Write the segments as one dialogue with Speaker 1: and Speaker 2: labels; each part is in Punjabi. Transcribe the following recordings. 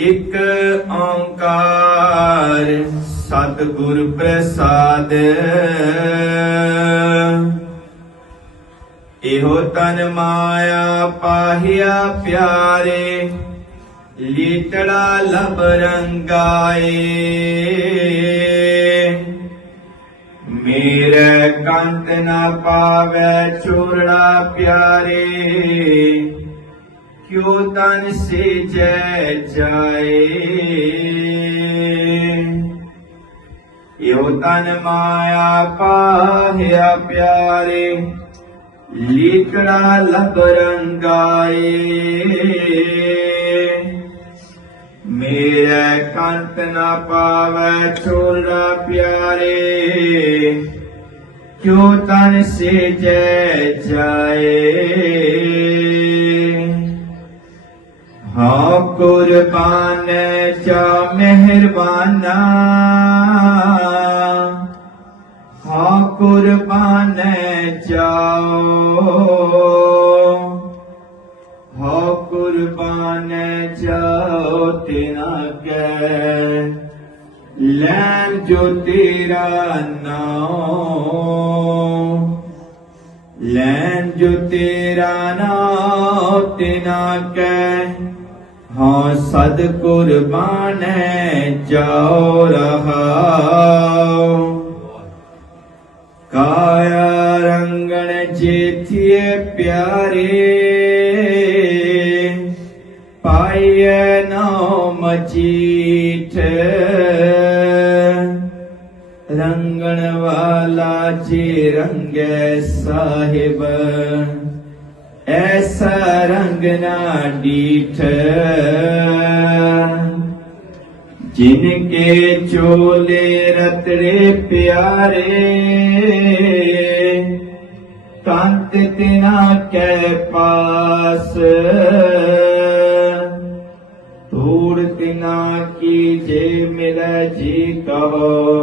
Speaker 1: ਇਕ ਓੰਕਾਰ ਸਤਿਗੁਰ ਪ੍ਰਸਾਦ। ਇਹੋ ਤਨ ਮਾਇਆ ਪਾਹਿਆ ਪਿਆਰੇ, ਲੀਟੜਾ ਲਬ ਰੰਗਾਏ। ਮੇਰੇ ਕੰਤ ਨਾ ਪਾਵੇ ਛੋੜਣਾ ਪਿਆਰੇ ਕਿਉ ਤਨ ਸੇ ਜੈ ਜਾਏ? ਯੋ ਤਨ ਮਾਇਆ ਪਾਹਿਆ ਪਿਆਰੇ, ਲੀਕੜਾ ਲਬ ਰੰਗਾਏ। ਮੇਰੇ ਕੰਤ ਨਾ ਪਾਵੇ ਛੋੜਾ ਪਿਆਰੇ, ਕਿਉ ਤਨ ਸੇ ਜੈ ਜਾਏ? ਹਾਂ ਕੁਰਬਾਨ ਚਾ ਮਿਹਰਬਾਨਾ। ਹਾਂ ਕੁਰਬਾਨ ਜਾਓ ਹਾਂ ਕੁਰਬਾਨ ਜਾਓ ਤਿਨਾ ਕੈ। ਲੈਣ ਜੋ ਤੇਰਾ ਨਾਮ ਲੈਣ ਜੋ ਤੇਰਾ ਨਾਮ ਤਿਨਾ ਕੈ। ਹਾਂ ਸਦ ਕੁਰਬਾਨ ਜਾਓ ਰਹਾਓ। ਕਾਇਆ ਰੰਗਣ ਜੇਥੀਏ ਪਿਆਰੇ ਪਾਈਏ ਨਾਮ ਮਜੀਠ ਰੰਗਣ ਵਾਲਾ ਜੀ ਰੰਗੇ ਸਾਹਿਬ ਐਸਾ ਰੰਗ ਨਾ ਡੀਠ। ਜਿਨ ਕੇ ਚੋਲੇ ਰਤੜੇ ਪਿਆਰੇ, ਕੰਤ ਤਿਨਾ ਕੈ ਪਾਸ। ਧੂੜ ਤਿਨਾ ਕੀ ਜੇ ਮਿਲੈ ਜੀ ਕਹੋ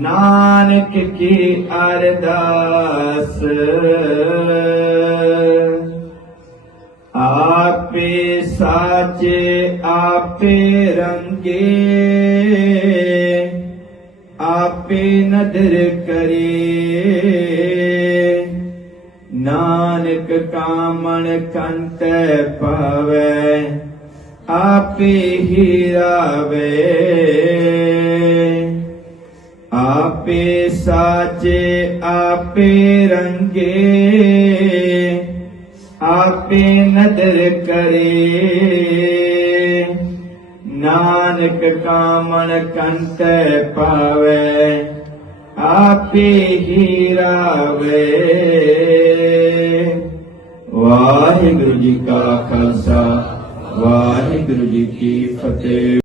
Speaker 1: ਨਾਨਕ ਕੀ ਅਰਦਾਸ? ਆਪੇ ਸਾਚੇ, ਆਪੇ ਰੰਗੇ, ਆਪੇ ਨਦਰ ਕਰੇ। ਨਾਨਕ ਕਾਮਣ ਕੰਤ ਪਾਵੇ, ਆਪੇ ਹੀ ਰਾਵੇ। ਆਪੇ ਸਾਚੇ, ਆਪੇ ਰੰਗੇ, ਆਪੇ ਨਦਰ ਕਰੇ। ਨਾਨਕ ਕਾਮਣ ਕੰਤ ਪਾਵੇ, ਆਪੇ ਹੀ ਰਾਵੇ। ਵਾਹਿਗੁਰੂ ਜੀ ਕਾ ਖਾਲਸਾ, ਵਾਹਿਗੁਰੂ ਜੀ ਕੀ ਫਤਿਹ।